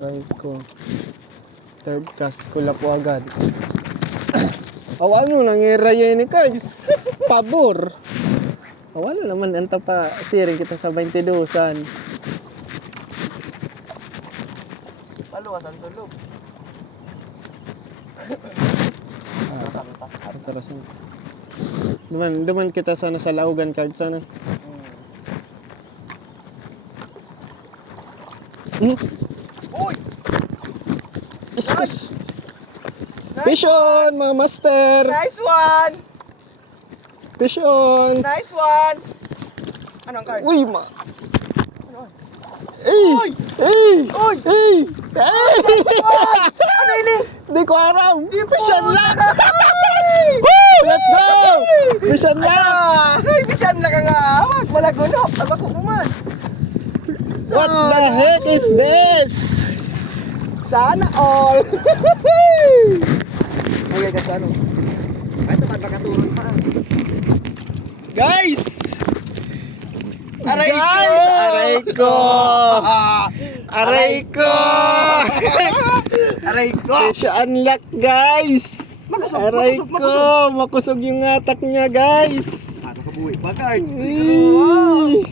Try ko. Third cast ko la po agad. Aw ano nangyari ni cards? Pabor. Aw ano naman anta pa siring kita sa 22an. Paluwasan sulog. Tarasan. Duman kita sana sa laugan card sana. Uy! Isus. Fish on, mga master. Nice one! Fish on. Nice one! Anong card? Uy, ma. Ano? Uy! Uy! Uy! Uy! Ano ini? Di ko aram. Fish on lang. Ay! Woo! Let's go! Fish on lang. Ay, bisan lang ka nga. Wag, malaguno. Alba ko kuman. What the heck is this? Sana all. Ay, guys, ano? Ay, ito man makatulog pa. Guys! Aray ko! Aray ko! Aray ko! Aray ko! Fish unlock, guys! Aray ko! Makusog yung atak niya, guys! Ano ka buwi ba, cards? Ay!